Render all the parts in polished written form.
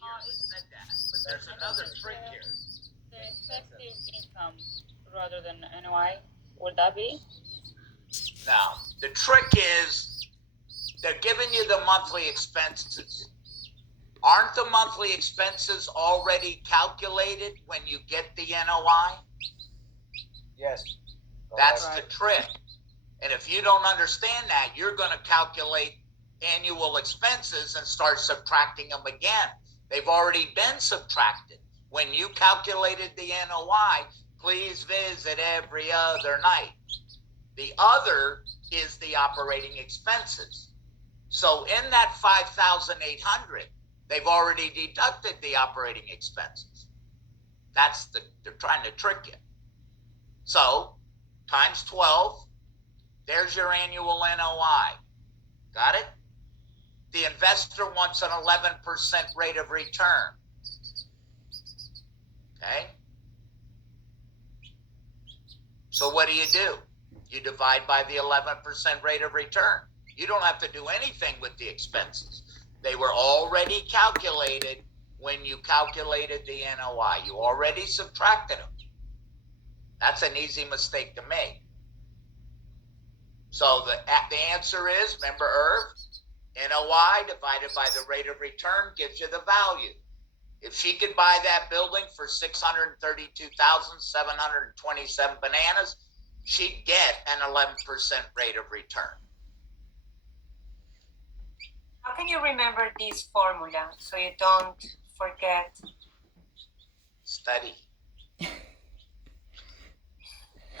They said that, but there's another trick here. The effective income rather than NOI, would that be? Now, the trick is they're giving you the monthly expenses. Aren't the monthly expenses already calculated when you get the NOI? Yes. That's Right. the trick. And if you don't understand that, you're going to calculate annual expenses and start subtracting them again. They've already been subtracted. When you calculated the NOI, please visit every other night. The other is the operating expenses. So in that 5,800, they've already deducted the operating expenses. They're trying to trick you. So times 12, there's your annual NOI. Got it? The investor wants an 11% rate of return. Okay? So what do? You divide by the 11% rate of return. You don't have to do anything with the expenses. They were already calculated when you calculated the NOI. You already subtracted them. That's an easy mistake to make. So the answer is, remember Irv, NOI divided by the rate of return gives you the value. If she could buy that building for 632,727 bananas, she'd get an 11% rate of return. How can you remember this formula so you don't forget? Study.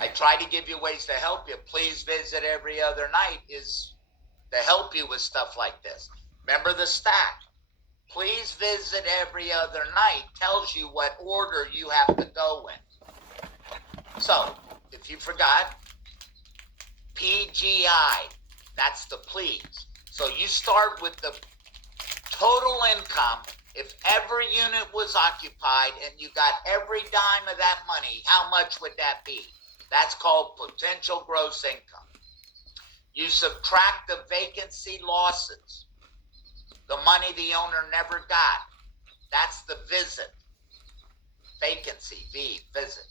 I try to give you ways to help you. Please visit every other night is to help you with stuff like this. Remember the stack. Please visit every other night tells you what order you have to go in. So, if you forgot, PGI, that's the please. So you start with the total income. If every unit was occupied and you got every dime of that money, how much would that be? That's called potential gross income. You subtract the vacancy losses, the money the owner never got. That's the visit. Vacancy, visit.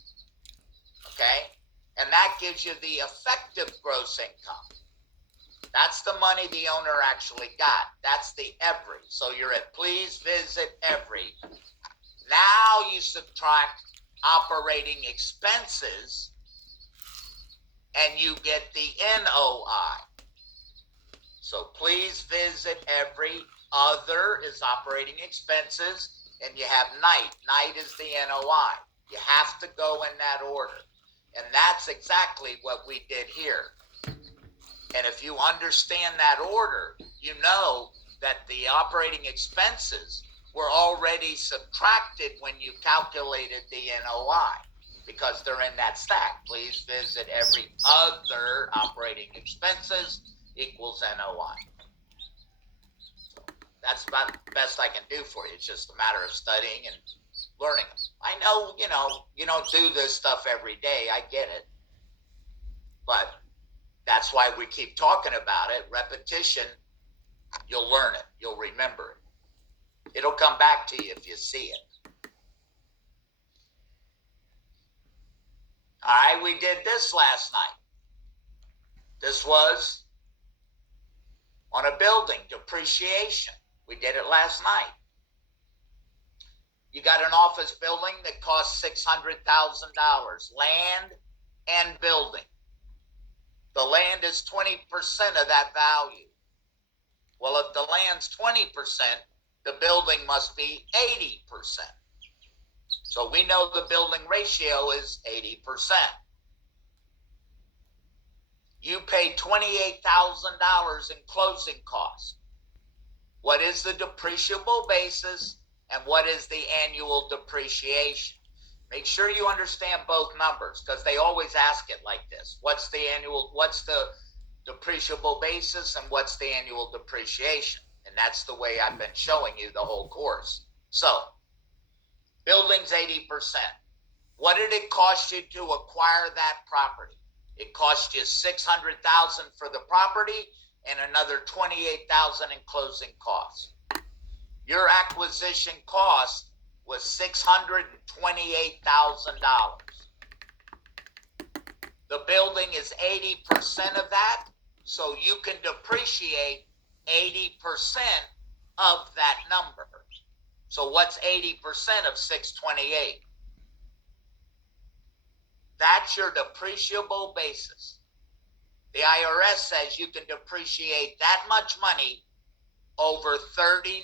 Okay? And that gives you the effective gross income. That's the money the owner actually got. That's the every. So you're at please visit every. Now you subtract operating expenses and you get the NOI. So please visit every other is operating expenses and you have night. Night is the NOI. You have to go in that order. And that's exactly what we did here. And if you understand that order, you know that the operating expenses were already subtracted when you calculated the NOI because they're in that stack. Please visit every other operating expenses equals NOI. That's about the best I can do for you. It's just a matter of studying and learning. I know, you don't do this stuff every day. I get it. But that's why we keep talking about it. Repetition, you'll learn it. You'll remember it. It'll come back to you if you see it. All right, we did this last night. This was on a building, depreciation. We did it last night. You got an office building that costs $600,000, land and building. The land is 20% of that value. Well, if the land's 20%, the building must be 80%. So we know the building ratio is 80%. You pay $28,000 in closing costs. What is the depreciable basis and what is the annual depreciation? Make sure you understand both numbers because they always ask it like this. What's the depreciable basis and what's the annual depreciation? And that's the way I've been showing you the whole course. So, building's 80%. What did it cost you to acquire that property? It cost you $600,000 for the property and another $28,000 in closing costs. your acquisition cost was $628,000. The building is 80% of that, so you can depreciate 80% of that number. So what's 80% of 628? That's your depreciable basis. The IRS says you can depreciate that much money over 39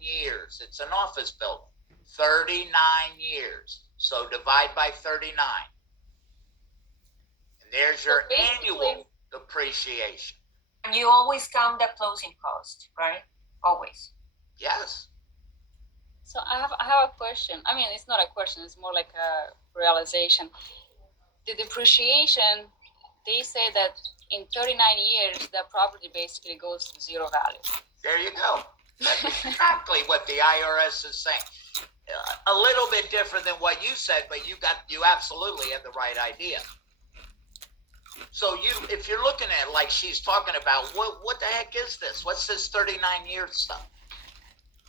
years. It's an office building. 39 years. So divide by 39. And there's your annual depreciation. And you always count the closing cost, right? Always. Yes. So I have a question. I mean, it's not a question, it's more like a realization. The depreciation, they say that in 39 years, the property basically goes to zero value. There you go. That's exactly what the IRS is saying. A little bit different than what you said, but you absolutely have the right idea. So if you're looking at it like she's talking about, what the heck is this? What's this 39 years stuff?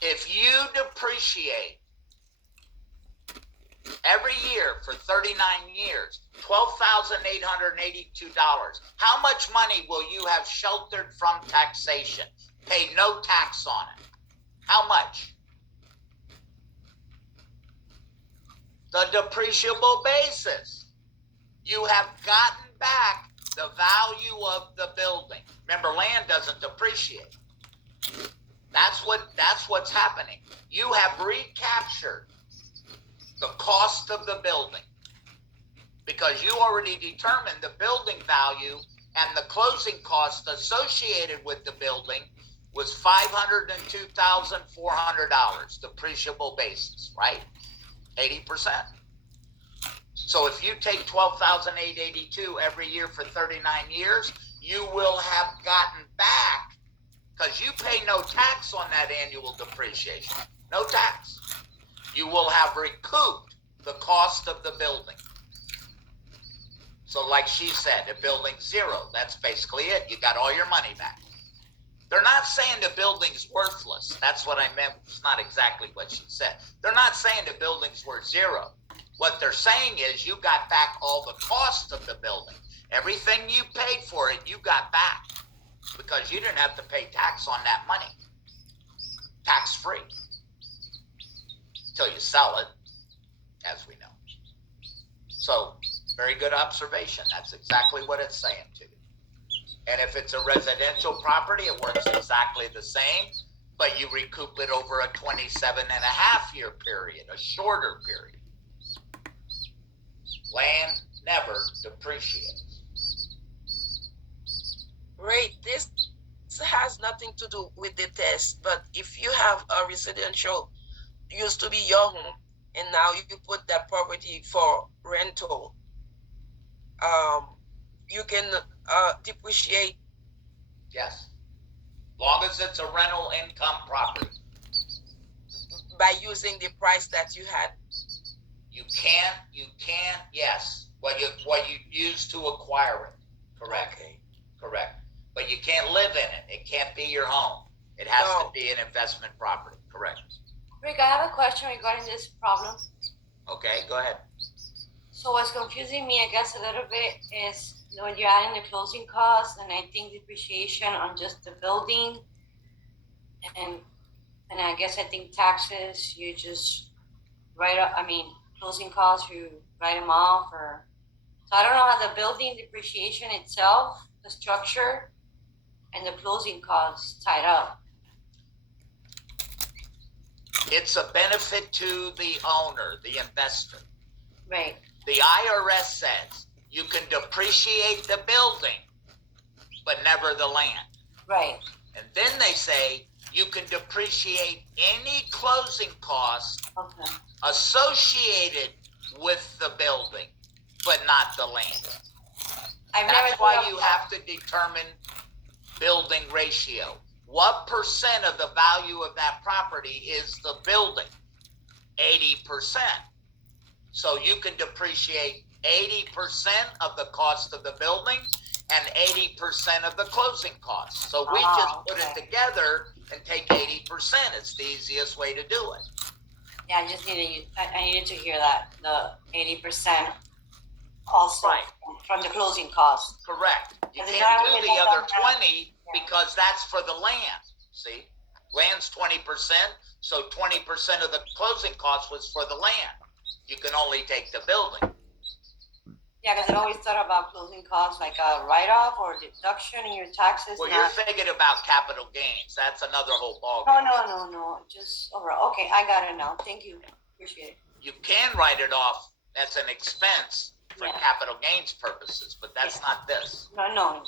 If you depreciate every year for 39 years, $12,882, how much money will you have sheltered from taxation? Pay no tax on it. How much? The depreciable basis. You have gotten back the value of the building. Remember, land doesn't depreciate. That's what's happening. You have recaptured the cost of the building because you already determined the building value and the closing cost associated with the building was $502,400 depreciable basis, right? 80%. So if you take $12,882 every year for 39 years, you will have gotten back, because you pay no tax on that annual depreciation. No tax. You will have recouped the cost of the building. So like she said, the building's zero. That's basically it. You got all your money back. They're not saying the building's worthless. That's what I meant. It's not exactly what she said. They're not saying the building's worth zero. What they're saying is you got back all the cost of the building. Everything you paid for it, you got back because you didn't have to pay tax on that money. Tax-free. Until you sell it, as we know. So, very good observation. That's exactly what it's saying to you. And if it's a residential property, it works exactly the same, but you recoup it over a 27.5-year period, a shorter period. Land never depreciates. Ray, this has nothing to do with the test, but if you have a residential, used to be your home, and now you put that property for rental, you can depreciate. Yes. Long as it's a rental income property. By using the price that you had. You can't, yes. What you used to acquire it. Correct. Okay. Correct. But you can't live in it. It can't be your home. It has to be an investment property. Correct. Rick, I have a question regarding this problem. Okay, go ahead. So what's confusing me, I guess, a little bit is when you're adding the closing costs and I think depreciation on just the building, and I guess I think taxes, you just write up. I mean, closing costs, you write them off, or so I don't know how the building depreciation itself, the structure, and the closing costs tied up. It's a benefit to the owner, the investor. Right. The IRS says you can depreciate the building, but never the land. Right. And then they say you can depreciate any closing costs Okay. associated with the building, but not the land. That's That's why you have to determine building ratio. What percent of the value of that property is the building? 80%. So you can depreciate 80% of the cost of the building and 80% of the closing costs. So we just put it together and take 80%. It's the easiest way to do it. Yeah, I just needed I needed to hear that, the 80% also Right. from the closing costs. Correct. You And then can't I do would the have other done that. 20 because that's for the land. See, land's 20%, so 20% of the closing cost was for the land. You can only take the building. Yeah, because I always thought about closing costs like a write-off or deduction in your taxes. Well, you're not- thinking about capital gains. That's another whole No, ballgame. no, just overall. Okay, I got it now. Thank you. Appreciate it. You can write it off as an expense for Yeah. capital gains purposes, but that's not this. No.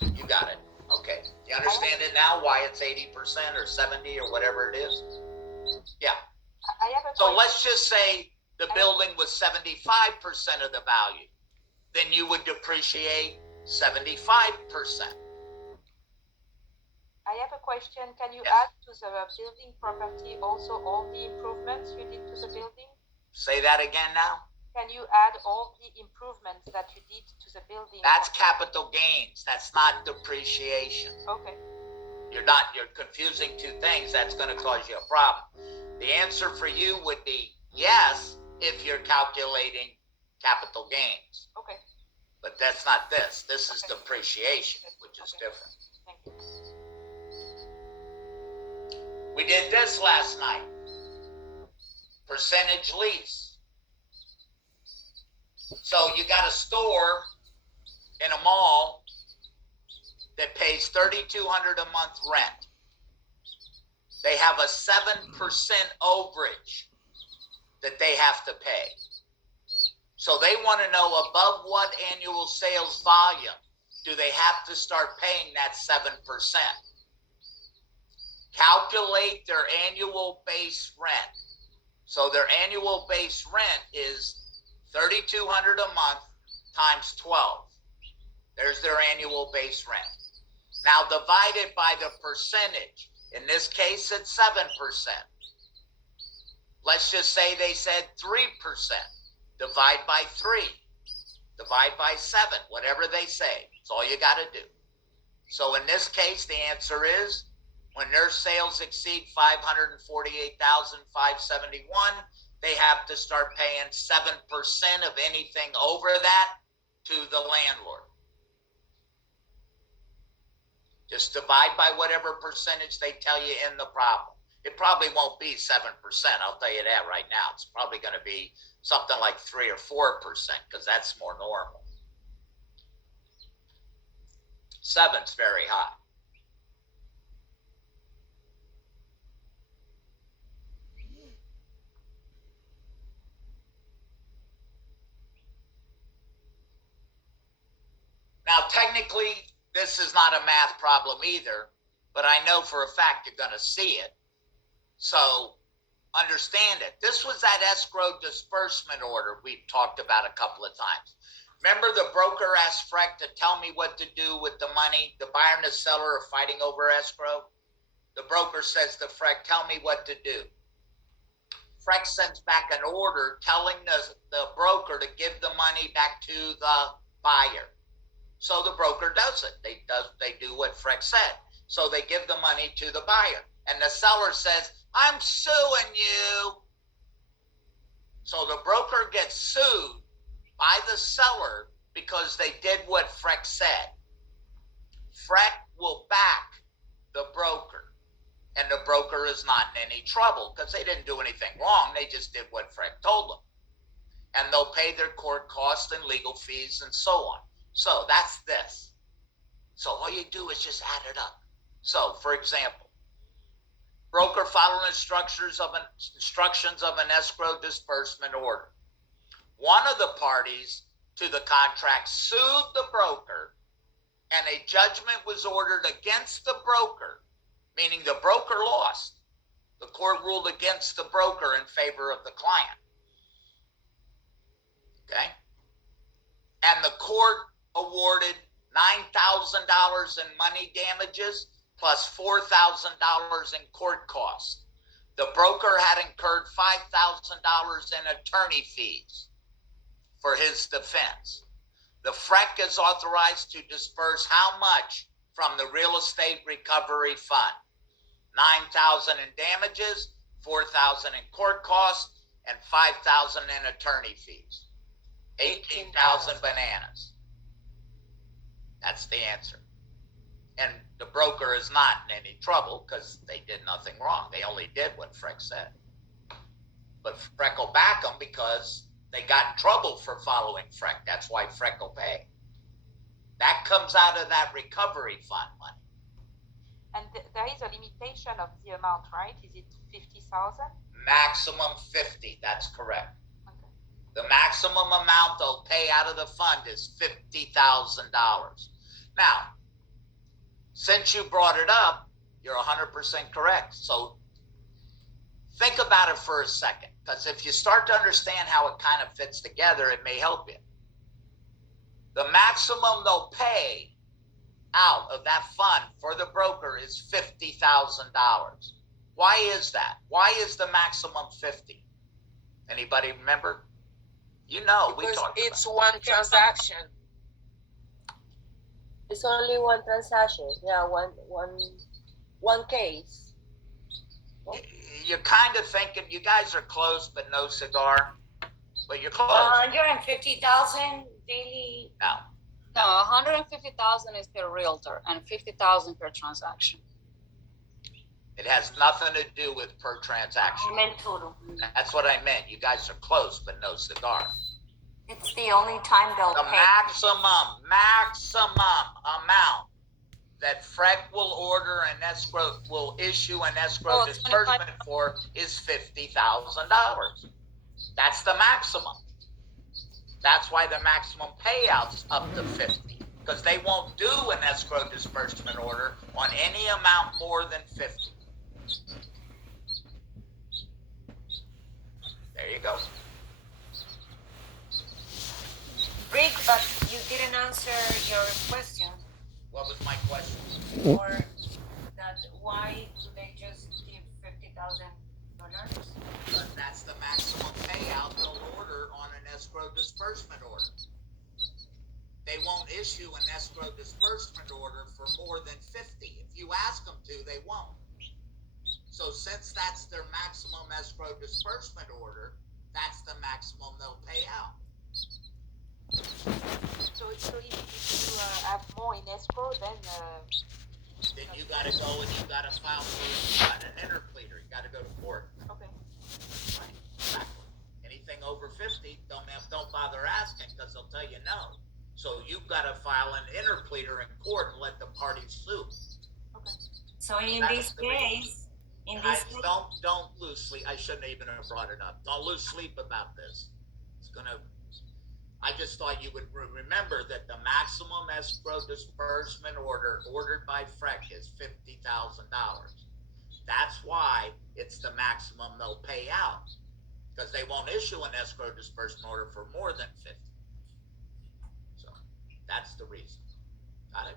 You got it. Okay. You understand it now? Why it's 80% or 70 or whatever it is? Yeah. I have a So question. let's just say the building was 75% of the value. Then you would depreciate 75%. I have a question. Can you Yes. add to the building property also all the improvements you did to the building? Say that again now. Can you add all the improvements that you did to the building? That's capital gains. That's not depreciation. Okay. You're confusing two things. That's going to cause you a problem. The answer for you would be yes if you're calculating capital gains. Okay. But that's not this. This is Okay. depreciation, which is Okay. different. Thank you. We did this last night. Percentage lease. So you got a store in a mall that pays $3,200 a month rent. They have a 7% overage that they have to pay. So they want to know above what annual sales volume do they have to start paying that 7%. Calculate their annual base rent. So their annual base rent is $3,200 a month times 12. There's their annual base rent. Now divided by the percentage. In this case, it's 7%. Let's just say they said 3%. Divide by 3. Divide by 7. Whatever they say. That's all you got to do. So in this case, the answer is when their sales exceed $548,571, they have to start paying 7% of anything over that to the landlord. Just divide by whatever percentage they tell you in the problem. It probably won't be 7%. I'll tell you that right now. It's probably going to be something like 3 or 4% because that's more normal. 7's very high. Now, technically, this is not a math problem either, but I know for a fact you're going to see it. So understand it. This was that escrow disbursement order we've talked about a couple of times. Remember the broker asked Freck to tell me what to do with the money? The buyer and the seller are fighting over escrow. The broker says to Freck, tell me what to do. Freck sends back an order telling the broker to give the money back to the buyer. So the broker does it. They do what Freck said. So they give the money to the buyer. And the seller says, I'm suing you. So the broker gets sued by the seller because they did what Freck said. Freck will back the broker. And the broker is not in any trouble because they didn't do anything wrong. They just did what Freck told them. And they'll pay their court costs and legal fees and so on. So that's this. So all you do is just add it up. So, for example, broker following instructions of an escrow disbursement order. One of the parties to the contract sued the broker, and a judgment was ordered against the broker, meaning the broker lost. The court ruled against the broker in favor of the client. Okay? And the court awarded $9,000 in money damages plus $4,000 in court costs. The broker had incurred $5,000 in attorney fees for his defense. The FREC is authorized to disperse how much from the Real Estate Recovery Fund? 9,000 in damages, 4,000 in court costs, and 5,000 in attorney fees. 18,000 bananas. That's the answer. And the broker is not in any trouble because they did nothing wrong. They only did what Freck said. But Freck will back them because they got in trouble for following Freck. That's why Freck will pay. That comes out of that recovery fund money. And there is a limitation of the amount, right? Is it 50,000? Maximum 50, that's correct. Okay. The maximum amount they'll pay out of the fund is $50,000. Now, since you brought it up, you're 100% correct. So think about it for a second, because if you start to understand how it kind of fits together, it may help you. The maximum they'll pay out of that fund for the broker is $50,000. Why is that? Why is the maximum 50? Anybody remember? You know, we Because talked it's about one transaction. It's only one transaction. Yeah, one case. it. You're kind of thinking you guys are close, but no cigar. But you're close. 150,000 daily. No. No, 150,000 is per realtor and 50,000 per transaction. It has nothing to do with per transaction. I meant total. That's what I meant. You guys are close, but no cigar. It's the only time they'll The pay. maximum amount that Freck will order and escrow will issue an escrow Oh, disbursement for is $50,000. That's the maximum. That's why the maximum payout's up to 50, because they won't do an escrow disbursement order on any amount more than 50. There you go. Rick, but you didn't answer your question. What was my question? Or that why do they just give $50,000? Because that's the maximum payout they'll order on an escrow disbursement order. They won't issue an escrow disbursement order for more than 50. If you ask them to, they won't. So since that's their maximum escrow disbursement order, that's the maximum they'll pay out. So if you have more in escrow, then Then you gotta go and you gotta file for an interpleader. You gotta go to court. okay. Right. Exactly. Anything over 50, don't bother asking, because they'll tell you no. So you've gotta file an interpleader in court and let the parties sue. Okay. So in That's this the reason. case, Don't lose sleep. I shouldn't even have brought it up. Don't lose sleep about this. I just thought you would remember that the maximum escrow disbursement order ordered by Freck is $50,000. That's why it's the maximum they'll pay out, because they won't issue an escrow disbursement order for more than 50. So that's the reason. Got it?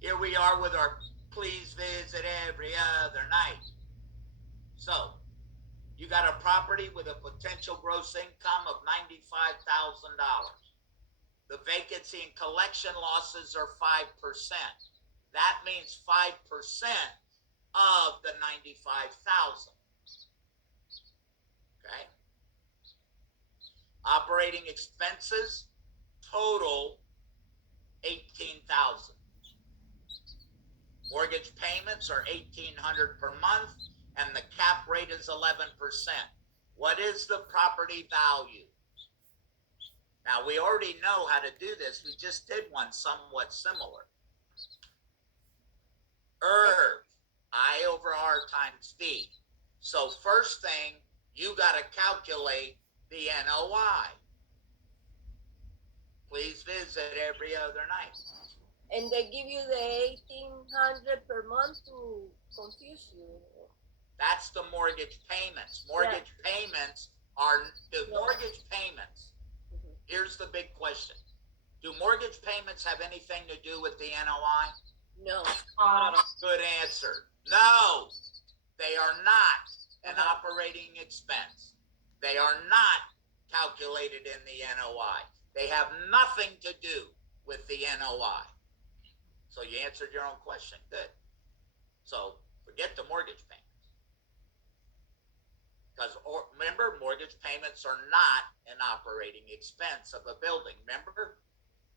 Here we are with our please visit every other night. So, you got a property with a potential gross income of $95,000. The vacancy and collection losses are 5%. That means 5% of the 95,000. Okay. Operating expenses total 18,000. Mortgage payments are $1,800 per month, and the cap rate is 11%. What is the property value? Now, we already know how to do this. We just did one somewhat similar. IRV, I over R times V. So first thing, you got to calculate the NOI. Please visit every other night. And they give you the 1,800 per month to confuse you. That's the mortgage payments. Mortgage payments are the mortgage payments. Mhm. Here's the big question. Do mortgage payments have anything to do with the NOI? No. Good answer. No, they are not an operating expense. They are not calculated in the NOI. They have nothing to do with the NOI. So you answered your own question. Good. So forget the mortgage payments. Because remember, mortgage payments are not an operating expense of a building. Remember,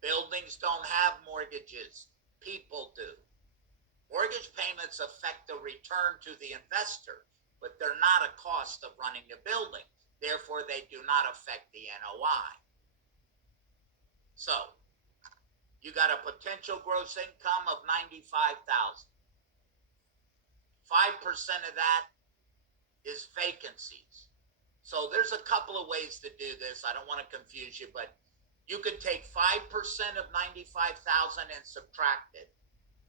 buildings don't have mortgages. People do. Mortgage payments affect the return to the investor, but they're not a cost of running the building. Therefore, they do not affect the NOI. So you got a potential gross income of $95,000. 5% of that is vacancies. So there's a couple of ways to do this. I don't want to confuse you, but you could take 5% of 95,000 and subtract it.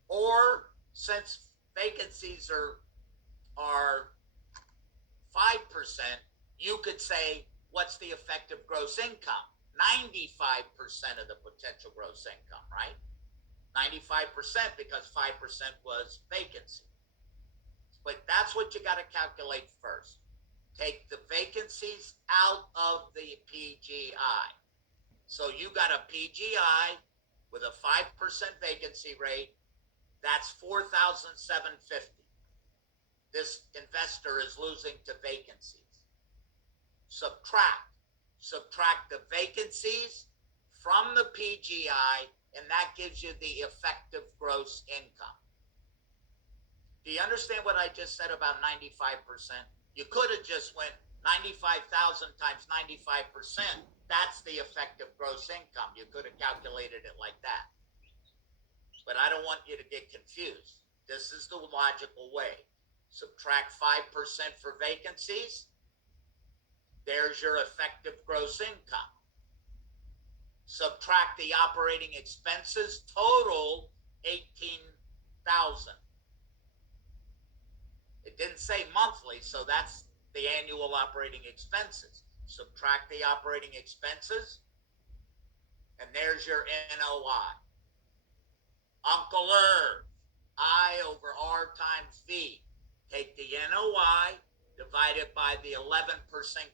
Or since vacancies are 5%, you could say, what's the effective gross income? 95% of the potential gross income, right? 95% because 5% was vacancy. But that's what you got to calculate first. Take the vacancies out of the PGI. So you got a PGI with a 5% vacancy rate. That's $4,750. This investor is losing to vacancies. Subtract the vacancies from the PGI, and that gives you the effective gross income. Do you understand what I just said about 95%? You could have just went 95,000 times 95%. That's the effective gross income. You could have calculated it like that. But I don't want you to get confused. This is the logical way. Subtract 5% for vacancies. There's your effective gross income. Subtract the operating expenses, total $18,000. It didn't say monthly, so that's the annual operating expenses. Subtract the operating expenses, and there's your NOI. Uncle Irv, I over R times V. Take the NOI, divide it by the 11%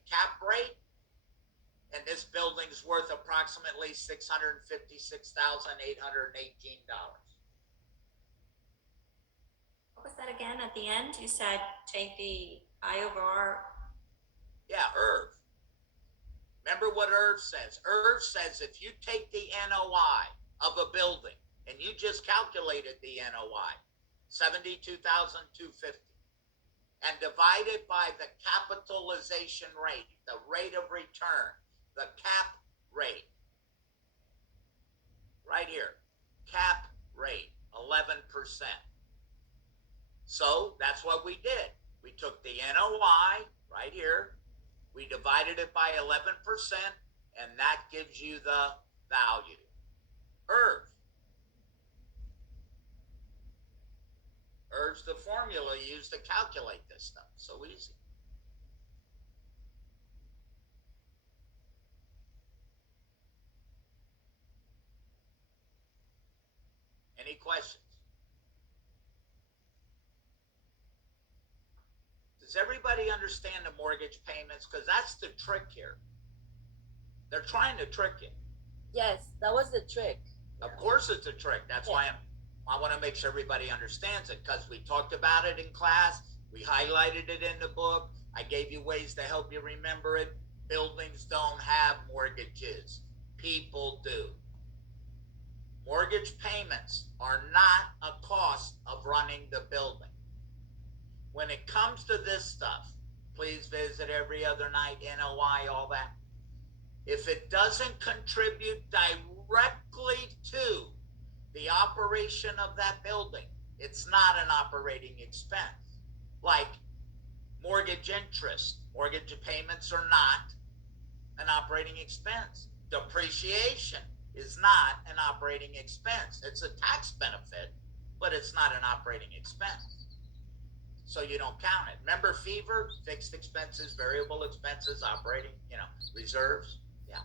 cap rate, and this building's worth approximately $656,818. What was that again at the end? You said take the I over R. Yeah, Irv. Remember what Irv says. Irv says if you take the NOI of a building, and you just calculated the NOI, $72,250, and divide it by the capitalization rate, the rate of return, the cap rate, right here, cap rate, 11%. So that's what we did. We took the NOI right here, we divided it by 11%, and that gives you the value. Irv's the formula used to calculate this stuff. So easy. Any questions? Does everybody understand the mortgage payments? Because that's the trick here. They're trying to trick you. Yes, that was the trick. Of course it's a trick. That's why I want to make sure everybody understands it, because we talked about it in class. We highlighted it in the book. I gave you ways to help you remember it. Buildings don't have mortgages. People do. Mortgage payments are not a cost of running the building. When it comes to this stuff, please visit every other night, NOI, all that. If it doesn't contribute directly to the operation of that building, it's not an operating expense. Like mortgage interest, mortgage payments are not an operating expense. Depreciation is not an operating expense. It's a tax benefit, but it's not an operating expense. So you don't count it. Remember FEVR, fixed expenses, variable expenses, operating, reserves. Yeah.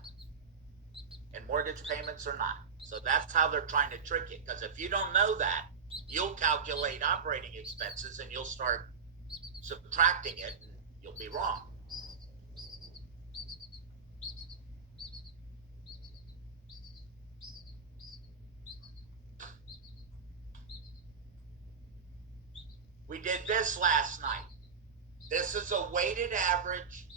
And mortgage payments are not. So that's how they're trying to trick you. Because if you don't know that, you'll calculate operating expenses and you'll start subtracting it and you'll be wrong. We did this last night. This is a weighted average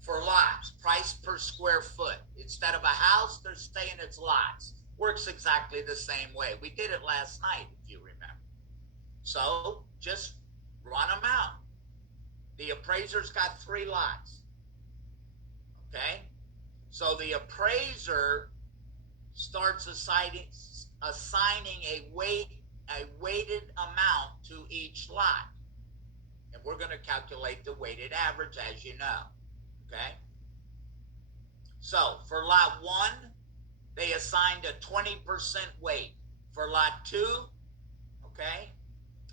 for lots, price per square foot. Instead of a house, they're saying it's lots. Works exactly the same way. We did it last night, if you remember. So just run them out. The appraiser's got 3 lots. Okay? So the appraiser starts assigning a weighted amount to each lot. And we're going to calculate the weighted average, as you know. Okay? So for lot 1, they assigned a 20% weight. For lot 2, okay?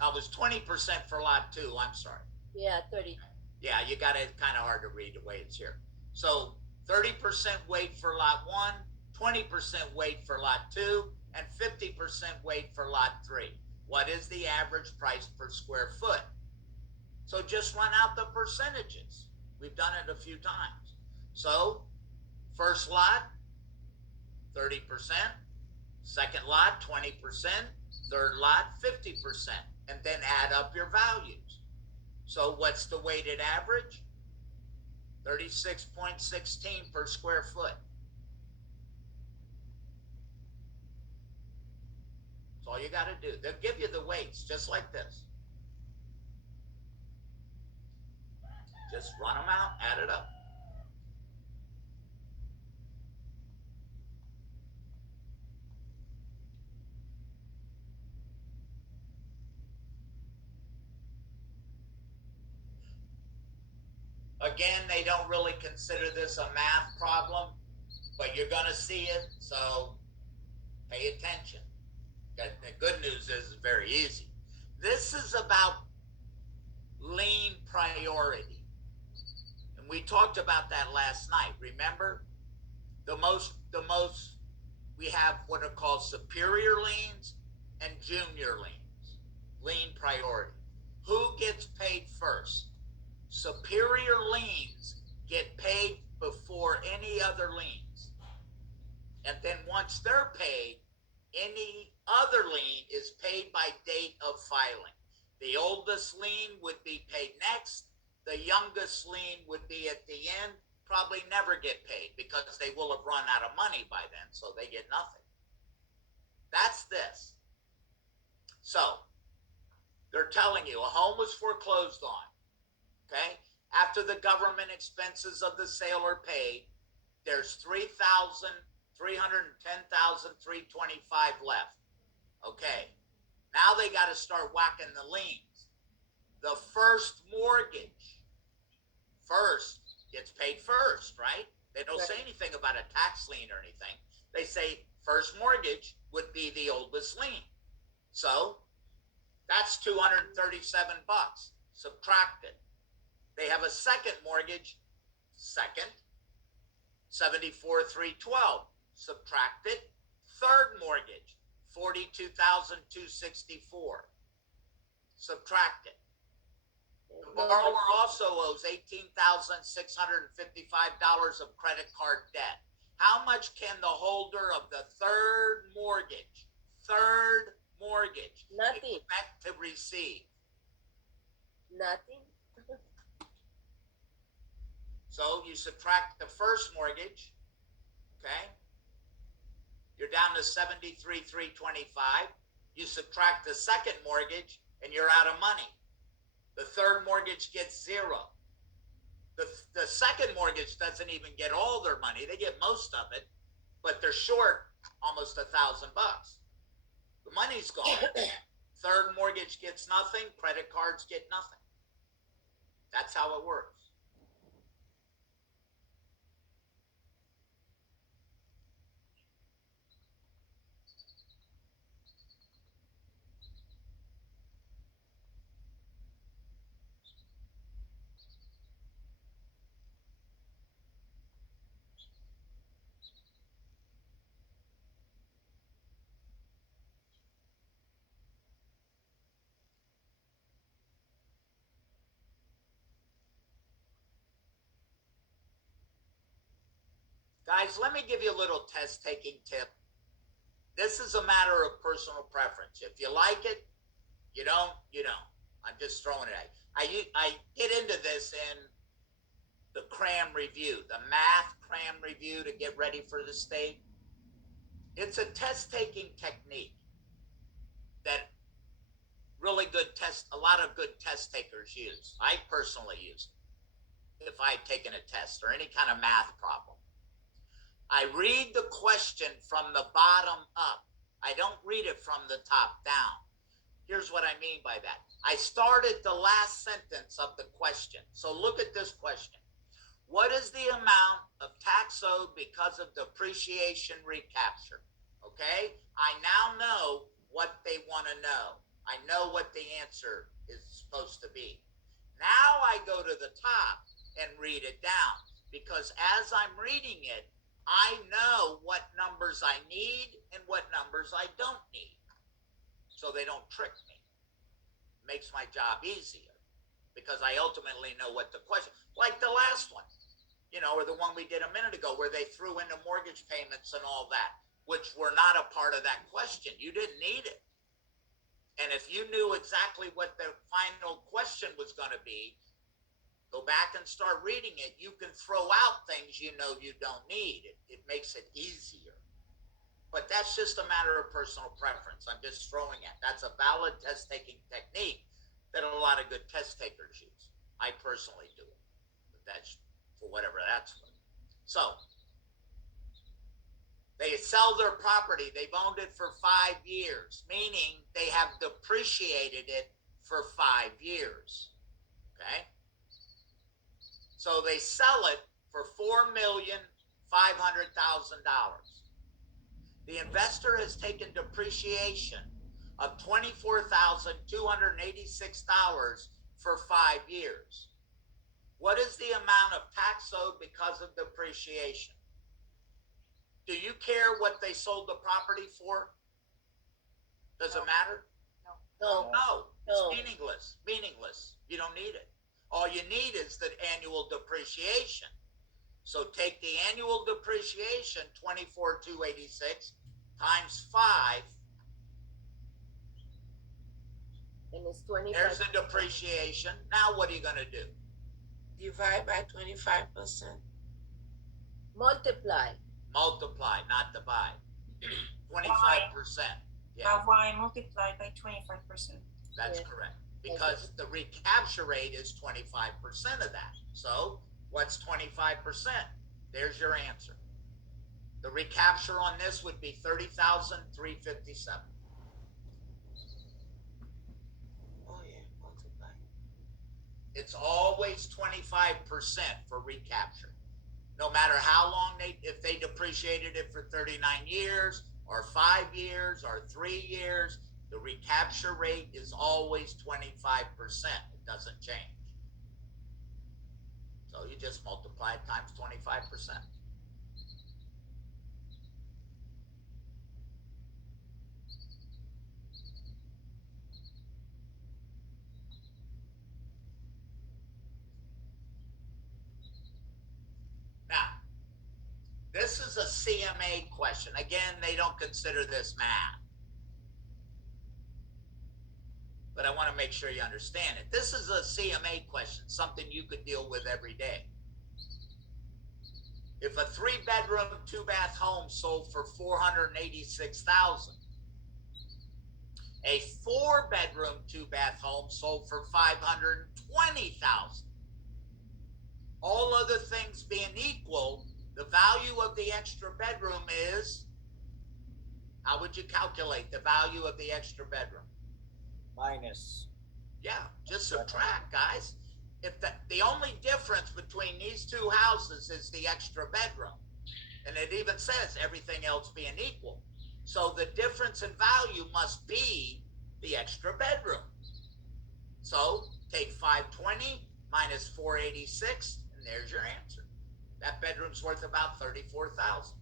I was 20% for lot 2, I'm sorry. Yeah, 30. Yeah, you got it kind of hard to read the way it's here. So 30% weight for lot 1, 20% weight for lot 2, and 50% weight for lot 3. What is the average price per square foot? So just run out the percentages. We've done it a few times. So first lot, 30%, second lot, 20%, third lot, 50%, and then add up your values. So what's the weighted average? 36.16 per square foot. That's all you got to do. They'll give you the weights just like this. Just run them out, add it up. Again, they don't really consider this a math problem, but you're going to see it, so pay attention. The good news is it's very easy. This is about lien priority. And we talked about that last night. Remember? The most we have what are called superior liens and junior liens. Lien priority. Who gets paid first? Superior liens get paid before any other liens. And then once they're paid, any other lien is paid by date of filing. The oldest lien would be paid next. The youngest lien would be at the end, probably never get paid because they will have run out of money by then, so they get nothing. That's this. So they're telling you a home was foreclosed on. Okay? After the government expenses of the sale are paid, there's $310,325 left. Okay. Now they got to start whacking the liens. The first mortgage gets paid first, right? They don't say anything about a tax lien or anything. They say first mortgage would be the oldest lien. So that's $237. Subtract it. They have a second mortgage, $74,312. Subtract it. Third mortgage, $42,264. Subtract it. The borrower also owes $18,655 of credit card debt. How much can the holder of the third mortgage Nothing. expect to receive? Nothing. So you subtract the first mortgage, okay? You're down to $73,325. You subtract the second mortgage, and you're out of money. The third mortgage gets zero. The second mortgage doesn't even get all their money. They get most of it, but they're short almost $1,000. The money's gone. Third mortgage gets nothing. Credit cards get nothing. That's how it works. Guys, let me give you a little test taking tip. This is a matter of personal preference. If you like it, You don't, you don't. I'm just throwing it at you. I get into this in the cram review, the math cram review to get ready for the state. It's a test taking technique that really good a lot of good test takers use. I personally use it if I had taken a test or any kind of math problem. I read the question from the bottom up. I don't read it from the top down. Here's what I mean by that. I started the last sentence of the question. So look at this question. What is the amount of tax owed because of depreciation recapture? Okay, I now know what they want to know. I know what the answer is supposed to be. Now I go to the top and read it down, because as I'm reading it, I know what numbers I need and what numbers I don't need, so they don't trick me. It makes my job easier because I ultimately know what the question, like the last one, you know, or the one we did a minute ago where they threw in the mortgage payments and all that, which were not a part of that question. You didn't need it. And if you knew exactly what the final question was going to be, go back and start reading it. You can throw out things you know you don't need. It makes it easier. But that's just a matter of personal preference. I'm just throwing it. That's a valid test-taking technique that a lot of good test takers use. I personally do it. But that's for whatever that's worth. So they sell their property. They've owned it for 5 years, meaning they have depreciated it for 5 years. Okay? So they sell it for $4,500,000. The investor has taken depreciation of $24,286 for 5 years. What is the amount of tax owed because of depreciation? Do you care what they sold the property for? Does it matter? No. No, No. it's meaningless. Meaningless. You don't need it. All you need is the annual depreciation. So take the annual depreciation, 24,286 times 5. And it's 25. There's the depreciation. Now what are you going to do? Divide by 25%. Multiply. Multiply, not divide. 25%. Yeah, Why multiply by 25%? that's Yeah. correct. Because the recapture rate is 25% of that. So what's 25%? There's your answer. The recapture on this would be 30,357. Oh yeah, multiply. It's always 25% for recapture. No matter how long if they depreciated it for 39 years or 5 years or 3 years, the recapture rate is always 25%. It doesn't change. So you just multiply it times 25%. Now, this is a CMA question. Again, they don't consider this math. But I want to make sure you understand it. This is a CMA question, something you could deal with every day. If a 3-bedroom, 2-bath home sold for $486,000, a 4-bedroom, 2-bath home sold for $520,000. All other things being equal, the value of the extra bedroom is, how would you calculate the value of the extra bedroom? Minus. Yeah, just subtract, guys. If the only difference between these two houses is the extra bedroom, and it even says everything else being equal. So the difference in value must be the extra bedroom. So take 520 minus 486, and there's your answer. That bedroom's worth about 34,000.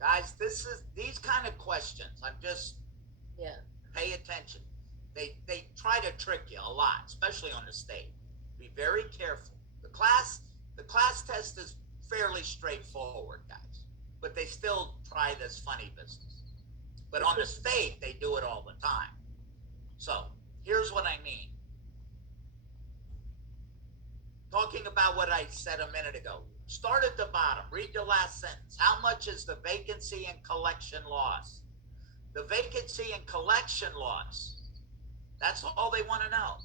Guys, these kind of questions. I'm just Yeah. pay attention. They try to trick you a lot, especially on the state. Be very careful. The class test is fairly straightforward, guys, but they still try this funny business. But on the state, they do it all the time. So here's what I mean. Talking about what I said a minute ago. Start at the bottom. Read the last sentence. How much is the vacancy and collection loss? The vacancy and collection loss. That's all they want to know.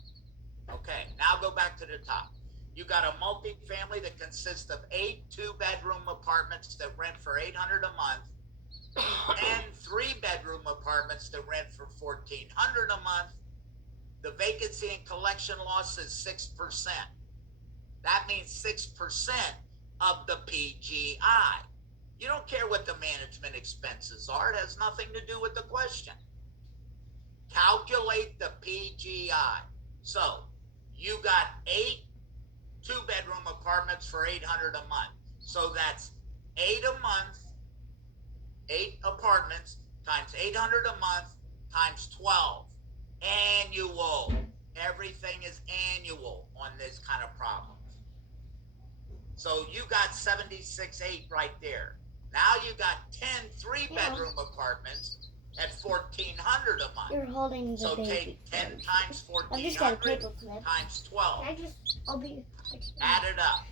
Okay, now go back to the top. You got a multifamily that consists of 8 two-bedroom apartments that rent for $800 a month, and 3-bedroom apartments that rent for $1,400 a month. The vacancy and collection loss is 6%. That means 6% of the PGI. You don't care what the management expenses are. It has nothing to do with the question. Calculate the PGI. So you got 8 two-bedroom apartments for $800 a month. So that's 8 a month, 8 apartments times $800 a month times 12. Annual. Everything is annual on this kind of problems. So you got 76.8 right there. Now you got 10 3-bedroom apartments at $1,400 a month. You're holding the So baby. take 10 times I've just got a 1,400 paper clip. times 12. I'll be. Add it up.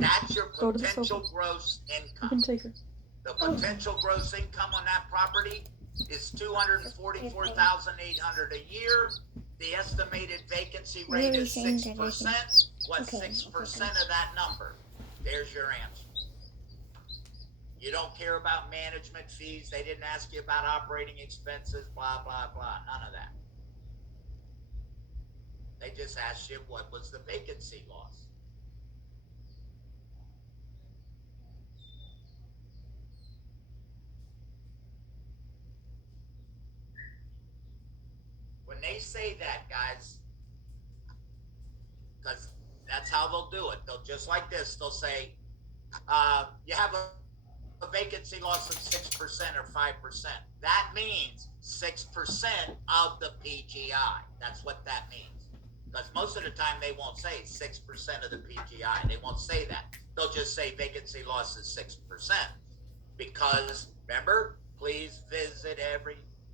That's your Go to the potential sofa. gross You income. can take her. The potential gross income on that property is $244,800 a year. The estimated vacancy rate Really is saying 6%. that, isn't it? What's Okay, 6% okay. of that number? There's your answer. You don't care about management fees. They didn't ask you about operating expenses, blah, blah, blah. None of that. They just asked you what was the vacancy loss. When they say that, guys, because that's how they'll do it. They'll just like this. They'll say, you have a vacancy loss of 6% or 5%. That means 6% of the PGI. That's what that means. Because most of the time they won't say 6% of the PGI. They won't say that. They'll just say vacancy loss is 6%. Because remember, please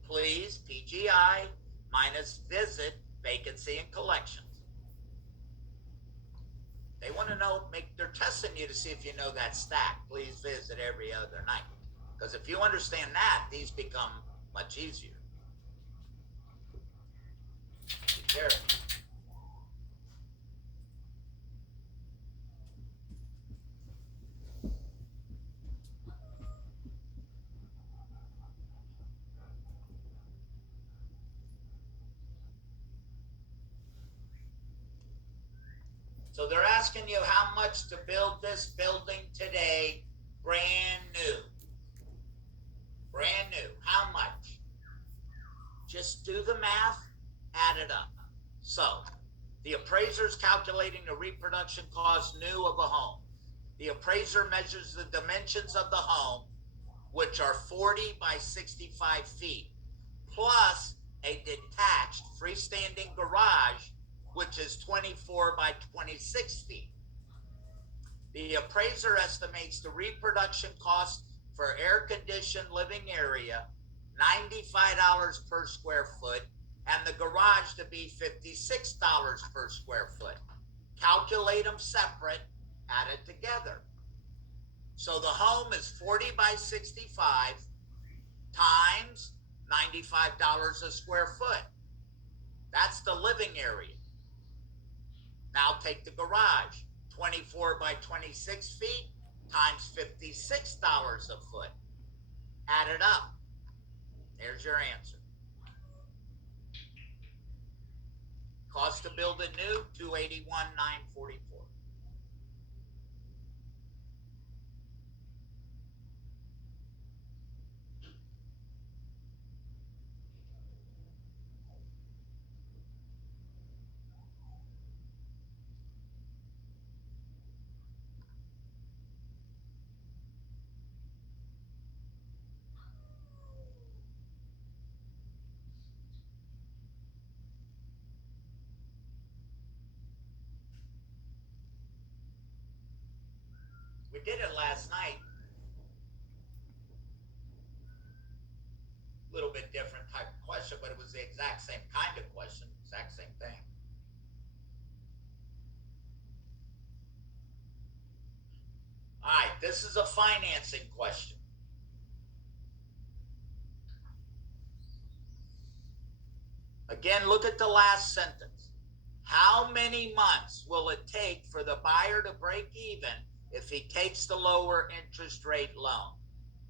PGI minus visit vacancy and collections. They want to know, they're testing you to see if you know that stack. Please visit every other night. Because if you understand that, these become much easier. Be careful. So they're asking you how much to build this building today, brand new. Brand new. How much? Just do the math, add it up. So the appraiser's calculating the reproduction cost new of a home. The appraiser measures the dimensions of the home, which are 40 by 65 feet, plus a detached freestanding garage, which is 24 by 26 feet. The appraiser estimates the reproduction cost for air-conditioned living area, $95 per square foot, and the garage to be $56 per square foot. Calculate them separate, add it together. So the home is 40 by 65 times $95 a square foot. That's the living area. Now take the garage, 24 by 26 feet times $56 a foot. Add it up. There's your answer. Cost to build it new, $281,944. We did it last night. A little bit different type of question, but it was the exact same kind of question, exact same thing. All right, this is a financing question. Again, look at the last sentence. How many months will it take for the buyer to break even if he takes the lower interest rate loan?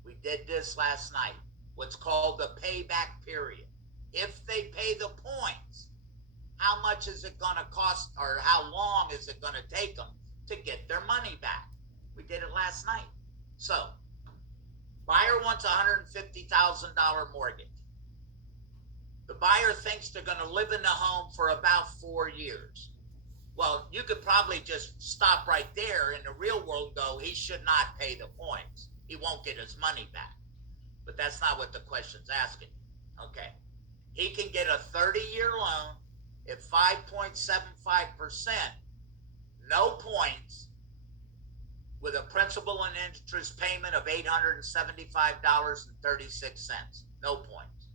We did this last night. What's called the payback period. If they pay the points, how much is it going to cost, or how long is it going to take them to get their money back? We did it last night. So, buyer wants a $150,000 mortgage. The buyer thinks they're going to live in the home for about 4 years. Well, you could probably just stop right there in the real world and go, he should not pay the points. He won't get his money back. But that's not what the question's asking. Okay. He can get a 30-year loan at 5.75%, no points, with a principal and interest payment of $875.36, no points.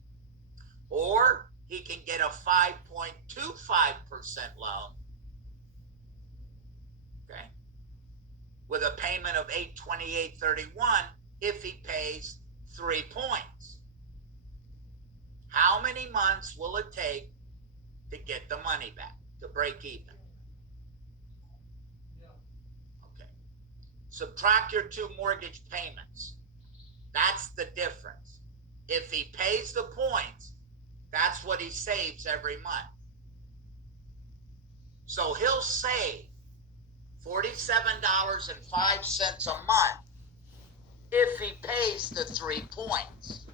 Or he can get a 5.25% loan, okay, with a payment of $828.31 if he pays 3 points. How many months will it take to get the money back, to break even? Okay. Subtract your 2 mortgage payments. That's the difference. If he pays the points, that's what he saves every month. So he'll save $47.05 a month if he pays the 3 points.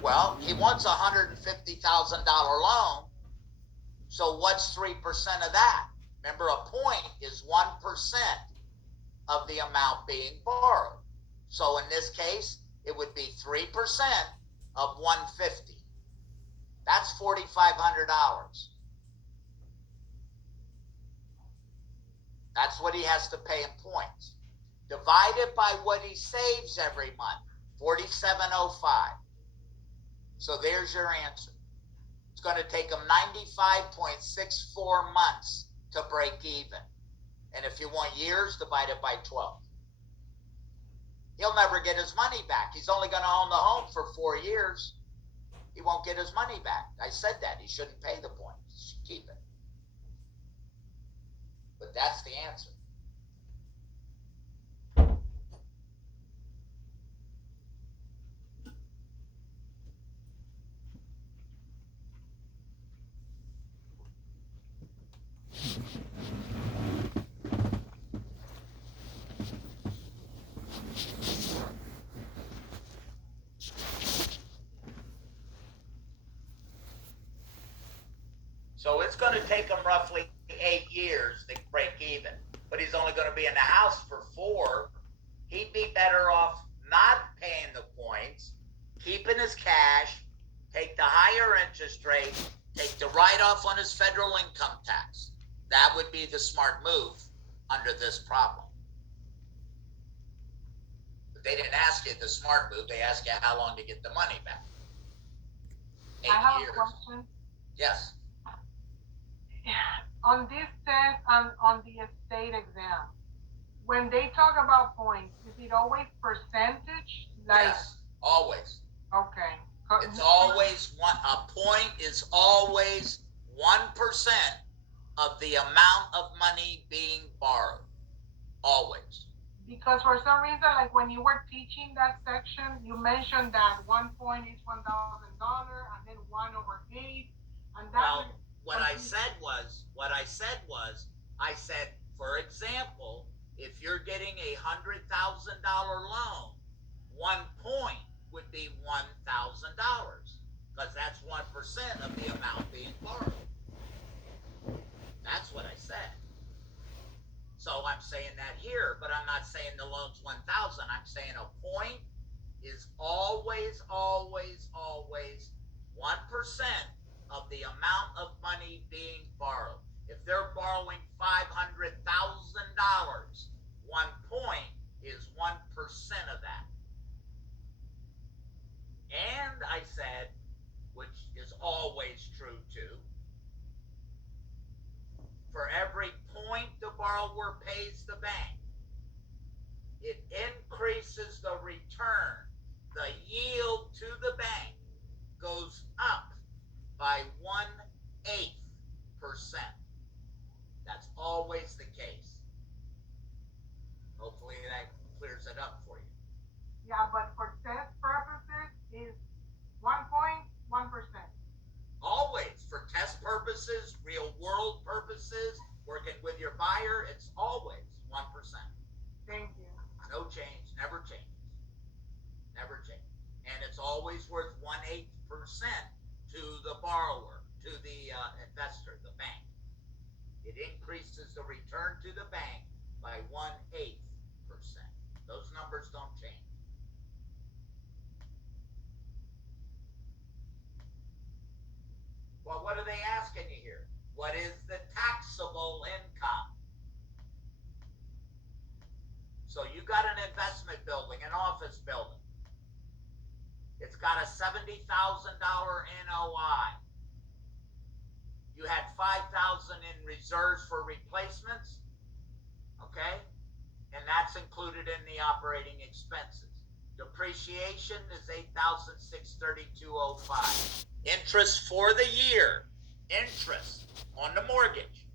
Well, he wants a $150,000 loan. So what's 3% of that? Remember, a point is 1% of the amount being borrowed. So in this case, it would be 3% of 150. That's $4,500. That's what he has to pay in points. Divided by what he saves every month, $47.05. So there's your answer. It's going to take him 95.64 months to break even. And if you want years, divide it by 12. He'll never get his money back. He's only going to own the home for 4 years. He won't get his money back. I said that. He shouldn't pay the points. He should keep it. But that's the answer. So it's going to take him roughly 8 years to break even, but he's only going to be in the house for 4. He'd be better off not paying the points, keeping his cash, take the higher interest rate, take the write-off on his federal income tax. That would be the smart move under this problem. But they didn't ask you the smart move. They asked you how long to get the money back. 8 I have years. a question. Yes. On this test and on the state exam, when they talk about points, is it always percentage? Like, Yes. Always. okay. It's always one. A point is always 1% of the amount of money being borrowed. Always. Because for some reason, like when you were teaching that section, you mentioned that 1 point is $1,000 and then 1/8, and that. Well, what I said was, I said, for example, if you're getting a $100,000 loan, 1 point would be $1,000, because that's 1% of the amount being borrowed. That's what I said. So I'm saying that here, but I'm not saying the loan's 1,000. I'm saying a point is always 1% of the amount of money being borrowed. If they're borrowing $500,000, 1 point is 1% of that. And I said, which is always true too, for every point the borrower pays the bank, it increases the return. The yield to the bank goes up by 1/8%. That's always the case. Hopefully that clears it up for you. Yeah, but for test purposes, is 1 point, 1%. Always, for test purposes, real world purposes, working with your buyer, it's always 1%. Thank you. No change, never changes. Never changes. And it's always worth 1/8% to the borrower, to the investor, the bank. It increases the return to the bank by 1/8%. Those numbers don't change. Well, what are they asking you here? What is the taxable income? So you got an investment building, an office building. It's got a $70,000 NOI. You had 5,000 in reserves for replacements, okay? And that's included in the operating expenses. Depreciation is $8,632.05. Interest for the year, interest on the mortgage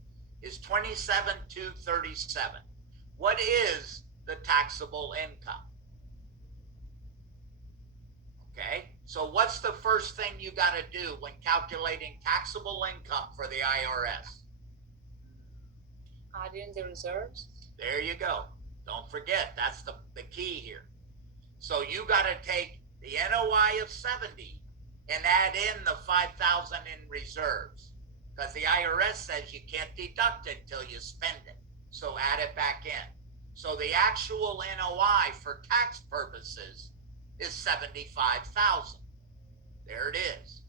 is $27,237. What is the taxable income? Okay, so what's the first thing you got to do when calculating taxable income for the IRS? Add in the reserves. There you go. Don't forget, that's the key here. So you got to take the NOI of 70 and add in the 5,000 in reserves, because the IRS says you can't deduct it until you spend it. So add it back in. So the actual NOI for tax purposes is 75,000. There it is.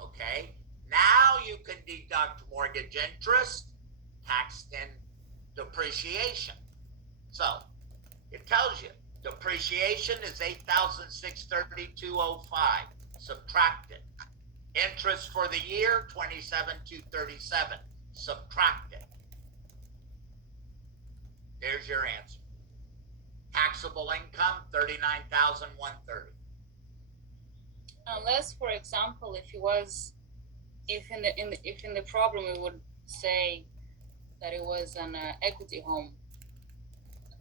Okay. Now you can deduct mortgage interest, tax, and depreciation. So it tells you depreciation is $8,632.05. Subtract it. Interest for the year, $27,237. Subtract it. There's your answer. Taxable income, $39,130. Unless, for example, if in the problem it would say that it was an equity home,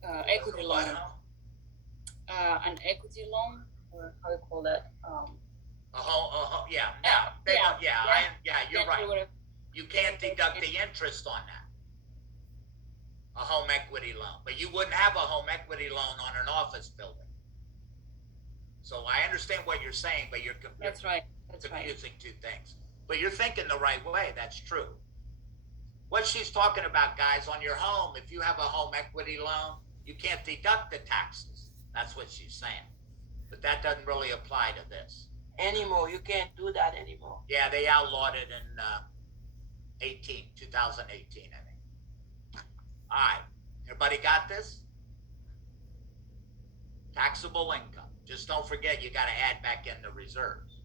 equity loan, an equity loan, or how do you call that? Yeah. You're right. You can't deduct the interest on that. A home equity loan, but you wouldn't have a home equity loan on an office building. So I understand what you're saying, but you're That's right. That's confusing two things. But you're thinking the right way. That's true. What she's talking about, guys, on your home, if you have a home equity loan, you can't deduct the taxes. That's what she's saying. But that doesn't really apply to this. Anymore, you can't do that anymore. Yeah, they outlawed it in 2018, I think. All right, everybody got this? Taxable income. Just don't forget, you got to add back in the reserves.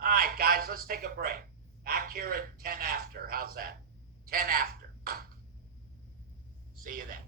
All right, guys, let's take a break. Back here at 10 after. How's that? 10 after. See you then.